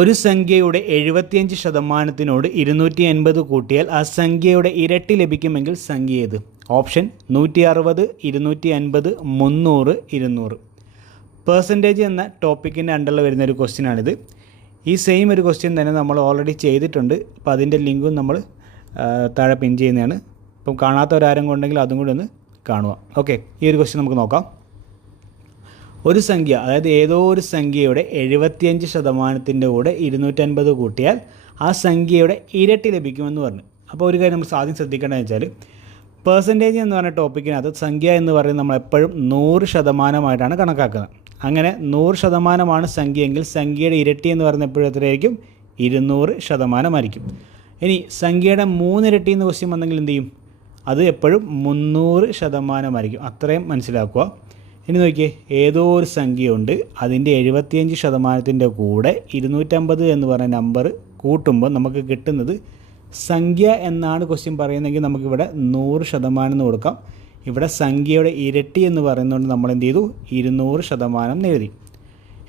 ഒരു സംഖ്യയുടെ 75%നോട് 250 കൂട്ടിയാൽ ആ സംഖ്യയുടെ ഇരട്ടി ലഭിക്കുമെങ്കിൽ സംഖ്യ ഏത്? ഓപ്ഷൻ 160, 250, 300, 200. പെർസെൻറ്റേജ് എന്ന ടോപ്പിക്കിൻ്റെ അണ്ടറിൽ വരുന്നൊരു ക്വസ്റ്റ്യനാണിത്. ഈ സെയിം ഒരു ക്വസ്റ്റ്യൻ തന്നെ നമ്മൾ ഓൾറെഡി ചെയ്തിട്ടുണ്ട്. അപ്പോൾ അതിൻ്റെ ലിങ്കും നമ്മൾ താഴെ പിൻ ചെയ്യുന്നതാണ്. അപ്പം കാണാത്തവരാരും ഉണ്ടെങ്കിൽ അതും കൂടി ഒന്ന് കാണുക. ഓക്കെ, ഈ ഒരു ക്വസ്റ്റ്യൻ നമുക്ക് നോക്കാം. ഒരു സംഖ്യ, അതായത് ഏതോ ഒരു സംഖ്യയുടെ 75%ൻ്റെ കൂടെ 250 കൂട്ടിയാൽ ആ സംഖ്യയുടെ ഇരട്ടി ലഭിക്കുമെന്ന് പറഞ്ഞു. അപ്പോൾ ഒരു കാര്യം നമ്മൾ ആദ്യം ശ്രദ്ധിക്കേണ്ടതെന്ന് വെച്ചാൽ, പെർസെൻറ്റേജ് എന്ന് പറഞ്ഞ ടോപ്പിക്കിനകത്ത് സംഖ്യ എന്ന് പറയുന്നത് നമ്മളെപ്പോഴും 100%ആയിട്ടാണ് കണക്കാക്കുന്നത്. അങ്ങനെ 100% സംഖ്യയെങ്കിൽ സംഖ്യയുടെ ഇരട്ടി എന്ന് പറയുന്നത് എപ്പോഴും എത്രയായിരിക്കും? 200% ഇനി സംഖ്യയുടെ 3 ഇരട്ടി എന്ന് ക്വസ്റ്റ്യൻ വന്നെങ്കിൽ എന്ത് ചെയ്യും? അത് എപ്പോഴും 300% അത്രയും മനസ്സിലാക്കുക. ഇനി നോക്കിയേ, ഏതോ ഒരു സംഖ്യയുണ്ട്, അതിൻ്റെ 75%ൻ്റെ കൂടെ 250 എന്ന് പറയുന്ന നമ്പർ കൂട്ടുമ്പോൾ നമുക്ക് കിട്ടുന്നത് സംഖ്യ എന്നാണ് ക്വസ്റ്റ്യൻ പറയുന്നതെങ്കിൽ നമുക്കിവിടെ 100% എന്ന് കൊടുക്കാം. ഇവിടെ സംഖ്യയുടെ ഇരട്ടി എന്ന് പറയുന്നതുകൊണ്ട് നമ്മൾ എന്ത് ചെയ്തു? 200% എഴുതി.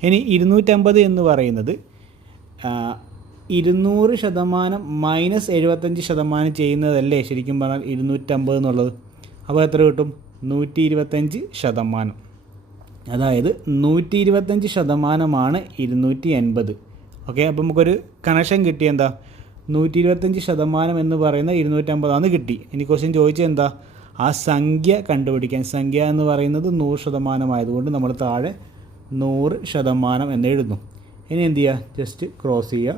ഇനി 250 എന്ന് പറയുന്നത് 200% മൈനസ് 75% ചെയ്യുന്നതല്ലേ ശരിക്കും പറഞ്ഞാൽ 250 എന്നുള്ളത്. അപ്പോൾ എത്ര കിട്ടും? 125%. അതായത് 125%ആണ് 280. ഓക്കെ, അപ്പോൾ നമുക്കൊരു കണക്ഷൻ കിട്ടി. എന്താ? 125% എന്ന് പറയുന്ന 250 കിട്ടി. ഇനി ക്വസ്റ്റ്യൻ ചോദിച്ചത് എന്താ? ആ സംഖ്യ കണ്ടുപിടിക്കാൻ. സംഖ്യ എന്ന് പറയുന്നത് 100% ആയതുകൊണ്ട് നമ്മൾ താഴെ 100% എന്ന് എഴുതുന്നു. ഇനി എന്ത് ചെയ്യുക? ജസ്റ്റ് ക്രോസ് ചെയ്യുക.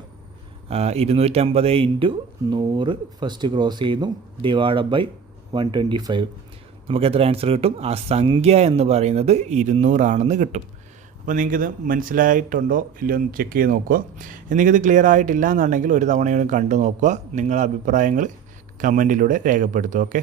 250 × 100 ഫസ്റ്റ് ക്രോസ് ചെയ്യുന്നു, ഡിവൈഡ് ബൈ 125. നമുക്ക് എത്ര ആൻസർ കിട്ടും? ആ സംഖ്യ എന്ന് പറയുന്നത് 200 ആണെന്ന് കിട്ടും. അപ്പോൾ നിങ്ങൾക്കിത് മനസ്സിലായിട്ടുണ്ടോ ഇല്ലയോ ഒന്ന് ചെക്ക് ചെയ്ത് നോക്കുക. നിങ്ങൾക്കിത് ക്ലിയർ ആയിട്ടില്ല എന്നുണ്ടെങ്കിൽ ഒരു തവണയോടും കണ്ടു നോക്കുക. നിങ്ങളുടെ അഭിപ്രായങ്ങൾ കമൻറ്റിലൂടെ രേഖപ്പെടുത്തുക. ഓക്കെ.